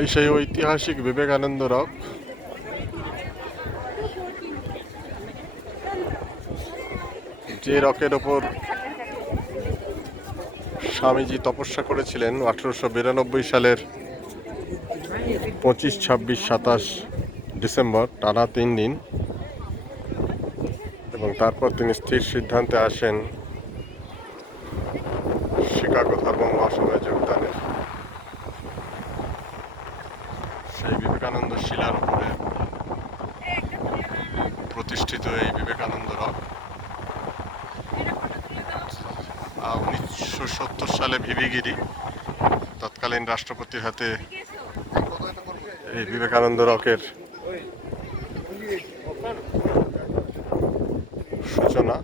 এই সেই ঐতিহাসিক বিবেকানন্দ রক। যে রকের ওপর স্বামীজি তপস্যা করেছিলেন 1892 সালের 25, 26, 27 ডিসেম্বর, টানা 3 দিন। এবং তারপর তিনি স্থির সিদ্ধান্তে আসেন শিকাগো ধর্ম মহাসভায় যোগদানের। সেই বিবেকানন্দ শিলার উপরে প্রতিষ্ঠিত এই বিবেকানন্দ রক 1970 সালে ভিভিগিরি তৎকালীন রাষ্ট্রপতির হাতে এই বিবেকানন্দ রকের সূচনা।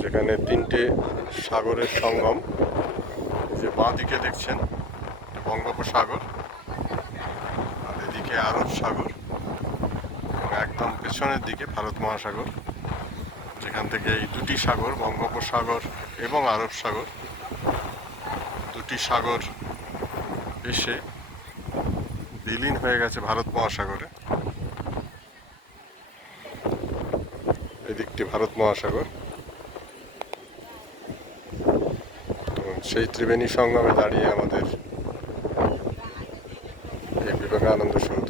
যেখানে 3টে সাগরের সঙ্গম, যে বাঁ দিকে দেখছেন বঙ্গোপসাগর, আর এদিকে আরব সাগর, এবং একদম পেছনের দিকে ভারত মহাসাগর, যেখান থেকে এই দুটি সাগর, বঙ্গোপসাগর এবং আরব সাগর, দুটি সাগর এসে বিলীন হয়ে গেছে ভারত মহাসাগরে। এদিকটি ভারত মহাসাগর। সেই ত্রিবেণী সঙ্গমে দাঁড়িয়ে আমাদের এই বিবেকানন্দ সৌধ।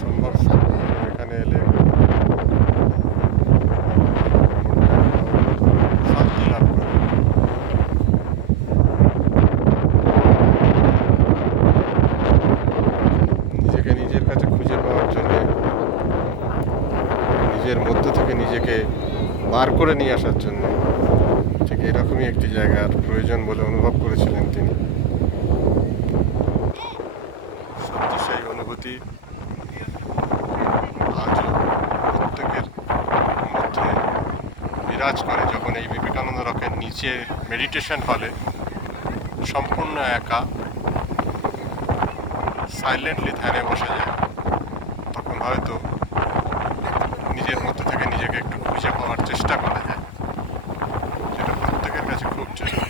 সম্ভব এখানে এলে শান্তি লাভ করে। নিজেকে নিজের কাছে খুঁজে পাওয়ার জন্য, নিজের মধ্য থেকে নিজেকে বার করে নিয়ে আসার জন্য ঠিক এরকমই একটি জায়গার প্রয়োজন বলে অনুভব করেছিলেন তিনি। সত্যি সেই অনুভূতি আজও প্রত্যেকের মধ্যে বিরাজ করে যখন এই বিবেকানন্দ রকের নিচে মেডিটেশন হলে সম্পূর্ণ একা সাইলেন্টলি ধ্যানে বসা যায়। তখন হয়তো নিজের মধ্যে থেকে নিজেকে একটু খুঁজে পাওয়ার চেষ্টা করা যায়, যেটা প্রত্যেকের কাছে খুব জরুরি।